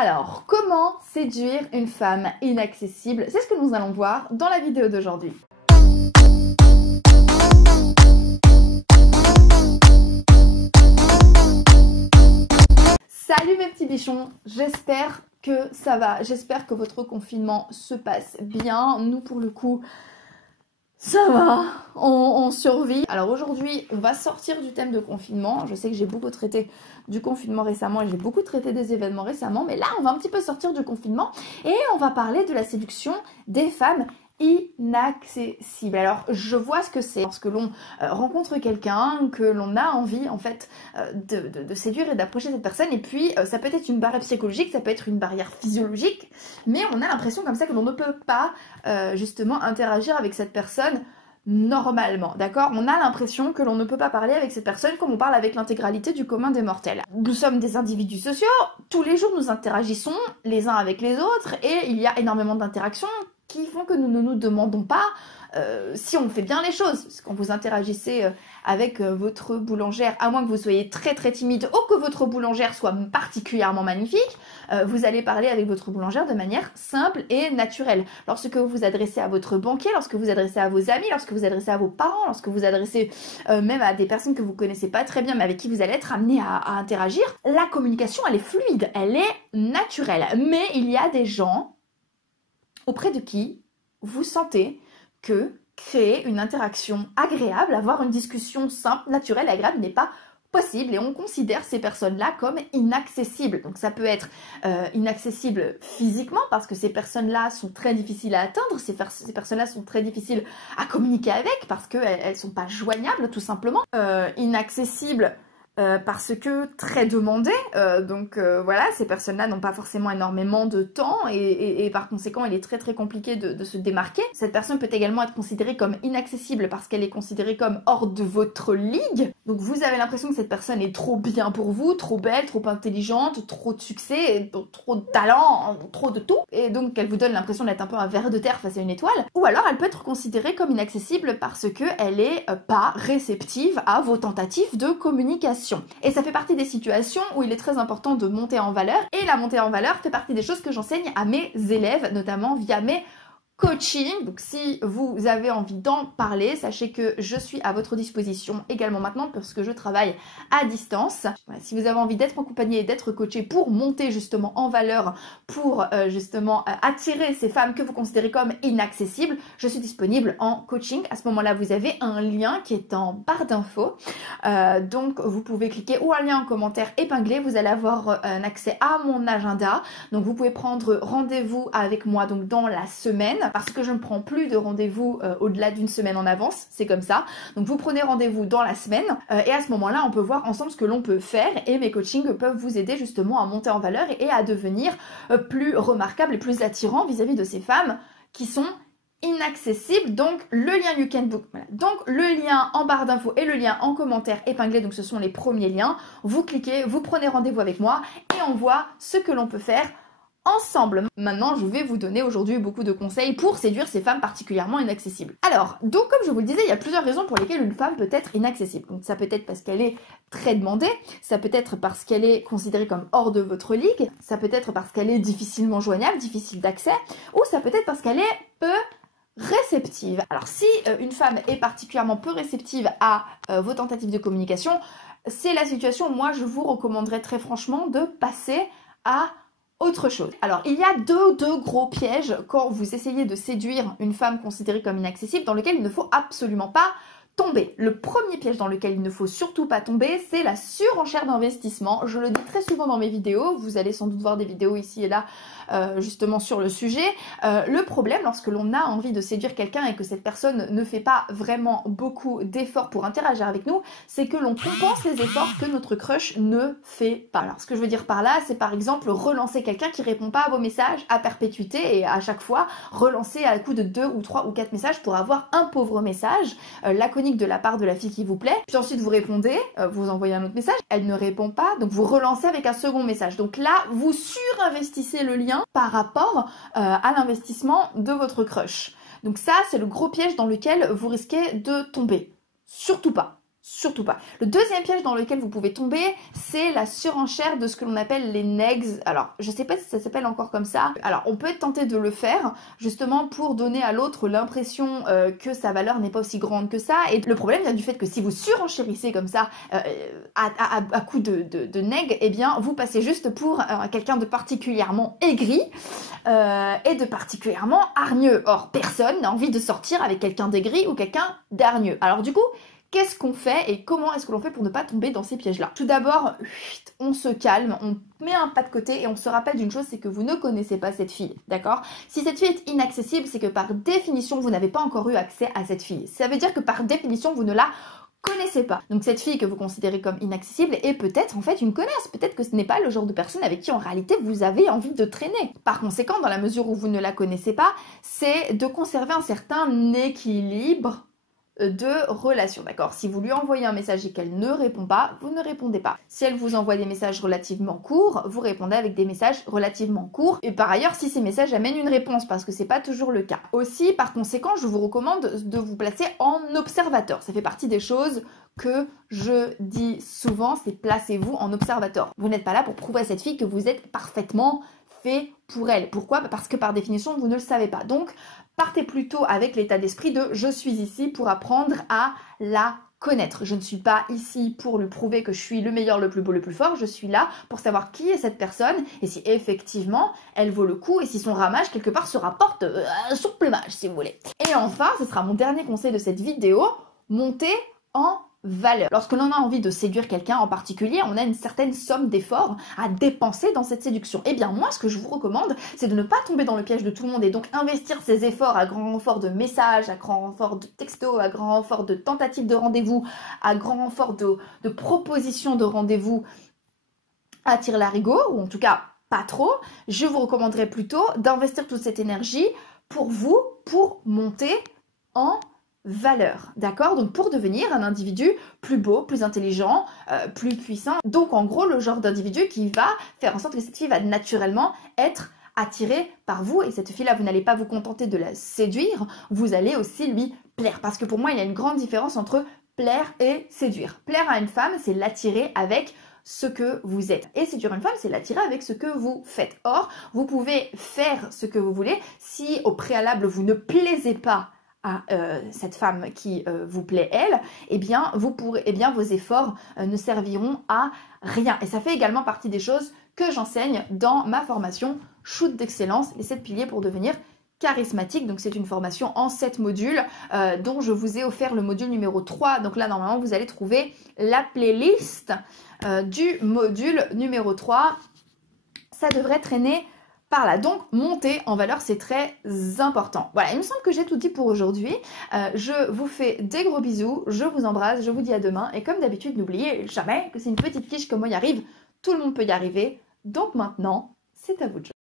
Alors, comment séduire une femme inaccessible? C'est ce que nous allons voir dans la vidéo d'aujourd'hui. Salut mes petits bichons, j'espère que ça va, j'espère que votre confinement se passe bien. Nous pour le coup, ça va, on survit. Alors aujourd'hui, on va sortir du thème de confinement. Je sais que j'ai beaucoup traité du confinement récemment et j'ai beaucoup traité des événements récemment, mais là on va un petit peu sortir du confinement et on va parler de la séduction des femmes inaccessible. Alors je vois ce que c'est lorsque l'on rencontre quelqu'un, que l'on a envie en fait de séduire et d'approcher cette personne, et puis ça peut être une barrière psychologique, ça peut être une barrière physiologique, mais on a l'impression comme ça que l'on ne peut pas justement interagir avec cette personne normalement, d'accord? On a l'impression que l'on ne peut pas parler avec cette personne comme on parle avec l'intégralité du commun des mortels. Nous sommes des individus sociaux, tous les jours nous interagissons les uns avec les autres et il y a énormément d'interactions qui font que nous ne nous demandons pas si on fait bien les choses. Quand vous interagissez avec votre boulangère, à moins que vous soyez très très timide ou que votre boulangère soit particulièrement magnifique, vous allez parler avec votre boulangère de manière simple et naturelle. Lorsque vous vous adressez à votre banquier, lorsque vous vous adressez à vos amis, lorsque vous vous adressez à vos parents, lorsque vous vous adressez même à des personnes que vous connaissez pas très bien mais avec qui vous allez être amené à interagir, la communication elle est fluide, elle est naturelle. Mais il y a des gens auprès de qui vous sentez que créer une interaction agréable, avoir une discussion simple, naturelle et agréable n'est pas possible, et on considère ces personnes-là comme inaccessibles. Donc ça peut être inaccessible physiquement parce que ces personnes-là sont très difficiles à atteindre, ces personnes-là sont très difficiles à communiquer avec parce qu'elles ne sont pas joignables tout simplement. Inaccessibles parce que très demandées, voilà, ces personnes-là n'ont pas forcément énormément de temps et par conséquent il est très très compliqué de se démarquer. Cette personne peut également être considérée comme inaccessible parce qu'elle est considérée comme hors de votre ligue. Donc vous avez l'impression que cette personne est trop bien pour vous, trop belle, trop intelligente, trop de succès, trop de talent, trop de tout, et donc elle vous donne l'impression d'être un peu un ver de terre face à une étoile. Ou alors elle peut être considérée comme inaccessible parce qu'elle est pas réceptive à vos tentatives de communication. Et ça fait partie des situations où il est très important de monter en valeur, et la montée en valeur fait partie des choses que j'enseigne à mes élèves, notamment via mes coaching. Donc si vous avez envie d'en parler, sachez que je suis à votre disposition également maintenant parce que je travaille à distance. Voilà, si vous avez envie d'être accompagné et d'être coaché pour monter justement en valeur, pour justement attirer ces femmes que vous considérez comme inaccessibles, je suis disponible en coaching. À ce moment-là, vous avez un lien qui est en barre d'infos. Donc vous pouvez cliquer, ou un lien en commentaire épinglé, vous allez avoir un accès à mon agenda. Donc vous pouvez prendre rendez-vous avec moi donc dans la semaine, parce que je ne prends plus de rendez-vous au-delà d'une semaine en avance, c'est comme ça. Donc vous prenez rendez-vous dans la semaine et à ce moment-là, on peut voir ensemble ce que l'on peut faire, et mes coachings peuvent vous aider justement à monter en valeur et à devenir plus remarquable et plus attirant vis-à-vis de ces femmes qui sont inaccessibles. Donc le lien You Can Book, voilà. Donc le lien en barre d'infos et le lien en commentaire épinglé, donc ce sont les premiers liens. Vous cliquez, vous prenez rendez-vous avec moi et on voit ce que l'on peut faire ensemble. Maintenant, je vais vous donner aujourd'hui beaucoup de conseils pour séduire ces femmes particulièrement inaccessibles. Alors, donc comme je vous le disais, il y a plusieurs raisons pour lesquelles une femme peut être inaccessible. Donc ça peut être parce qu'elle est très demandée, ça peut être parce qu'elle est considérée comme hors de votre ligue, ça peut être parce qu'elle est difficilement joignable, difficile d'accès, ou ça peut être parce qu'elle est peu réceptive. Alors si une femme est particulièrement peu réceptive à vos tentatives de communication, c'est la situation où moi je vous recommanderais très franchement de passer à autre chose. Alors, il y a deux gros pièges quand vous essayez de séduire une femme considérée comme inaccessible, dans lequel il ne faut absolument pas tomber. Le premier piège dans lequel il ne faut surtout pas tomber, c'est la surenchère d'investissement. Je le dis très souvent dans mes vidéos, vous allez sans doute voir des vidéos ici et là justement sur le sujet. Le problème lorsque l'on a envie de séduire quelqu'un et que cette personne ne fait pas vraiment beaucoup d'efforts pour interagir avec nous, c'est que l'on compense les efforts que notre crush ne fait pas. Alors ce que je veux dire par là, c'est par exemple relancer quelqu'un qui répond pas à vos messages à perpétuité, et à chaque fois relancer à coup de 2 ou 3 ou 4 messages pour avoir un pauvre message laconique de la part de la fille qui vous plaît. Puis ensuite vous répondez, vous envoyez un autre message, elle ne répond pas, donc vous relancez avec un second message. Donc là, vous surinvestissez le lien par rapport à l'investissement de votre crush. Donc ça, c'est le gros piège dans lequel vous risquez de tomber. Surtout pas. Surtout pas. Le deuxième piège dans lequel vous pouvez tomber, c'est la surenchère de ce que l'on appelle les negs. Alors, je sais pas si ça s'appelle encore comme ça. Alors, on peut être tenté de le faire, justement pour donner à l'autre l'impression que sa valeur n'est pas aussi grande que ça. Et le problème vient du fait que si vous surenchérissez comme ça, à coup de neg, eh bien, vous passez juste pour quelqu'un de particulièrement aigri et de particulièrement hargneux. Or, personne n'a envie de sortir avec quelqu'un d'aigri ou quelqu'un d'hargneux. Alors du coup, qu'est-ce qu'on fait et comment est-ce que l'on fait pour ne pas tomber dans ces pièges-là? Tout d'abord, on se calme, on met un pas de côté et on se rappelle d'une chose, c'est que vous ne connaissez pas cette fille, d'accord? Si cette fille est inaccessible, c'est que par définition, vous n'avez pas encore eu accès à cette fille. Ça veut dire que par définition, vous ne la connaissez pas. Donc cette fille que vous considérez comme inaccessible est peut-être en fait une connasse. Peut-être que ce n'est pas le genre de personne avec qui en réalité vous avez envie de traîner. Par conséquent, dans la mesure où vous ne la connaissez pas, c'est de conserver un certain équilibre de relation, d'accord? Si vous lui envoyez un message et qu'elle ne répond pas, vous ne répondez pas. Si elle vous envoie des messages relativement courts, vous répondez avec des messages relativement courts. Et par ailleurs, si ces messages amènent une réponse, parce que c'est pas toujours le cas. Aussi, par conséquent, je vous recommande de vous placer en observateur. Ça fait partie des choses que je dis souvent, c'est placez-vous en observateur. Vous n'êtes pas là pour prouver à cette fille que vous êtes parfaitement fait pour elle. Pourquoi? Parce que par définition, vous ne le savez pas. Donc, partez plutôt avec l'état d'esprit de « je suis ici pour apprendre à la connaître ». Je ne suis pas ici pour lui prouver que je suis le meilleur, le plus beau, le plus fort. Je suis là pour savoir qui est cette personne et si effectivement elle vaut le coup et si son ramage quelque part se rapporte son plumage, si vous voulez. Et enfin, ce sera mon dernier conseil de cette vidéo, montez en valeur. Lorsque l'on a envie de séduire quelqu'un en particulier, on a une certaine somme d'efforts à dépenser dans cette séduction. Eh bien moi, ce que je vous recommande, c'est de ne pas tomber dans le piège de tout le monde et donc investir ses efforts à grand renfort de messages, à grand renfort de textos, à grand renfort de tentatives de rendez-vous, à grand renfort de propositions de rendez-vous à tire-larigot, ou en tout cas pas trop. Je vous recommanderais plutôt d'investir toute cette énergie pour vous, pour monter en valeur, d'accord? Donc pour devenir un individu plus beau, plus intelligent, plus puissant. Donc en gros le genre d'individu qui va faire en sorte que cette fille va naturellement être attirée par vous et cette fille-là, vous n'allez pas vous contenter de la séduire, vous allez aussi lui plaire. Parce que pour moi, il y a une grande différence entre plaire et séduire. Plaire à une femme, c'est l'attirer avec ce que vous êtes. Et séduire une femme, c'est l'attirer avec ce que vous faites. Or, vous pouvez faire ce que vous voulez si au préalable vous ne plaisez pas à cette femme qui vous plaît elle, eh bien vos efforts ne serviront à rien. Et ça fait également partie des choses que j'enseigne dans ma formation Shoot d'excellence, les 7 piliers pour devenir charismatique. Donc c'est une formation en 7 modules dont je vous ai offert le module numéro 3. Donc là normalement vous allez trouver la playlist du module numéro 3. Ça devrait traîner par là. Donc, monter en valeur, c'est très important. Voilà, il me semble que j'ai tout dit pour aujourd'hui. Je vous fais des gros bisous, je vous embrasse, je vous dis à demain. Et comme d'habitude, n'oubliez jamais que c'est une petite quiche, comme moi y arrive, tout le monde peut y arriver. Donc maintenant, c'est à vous de jouer.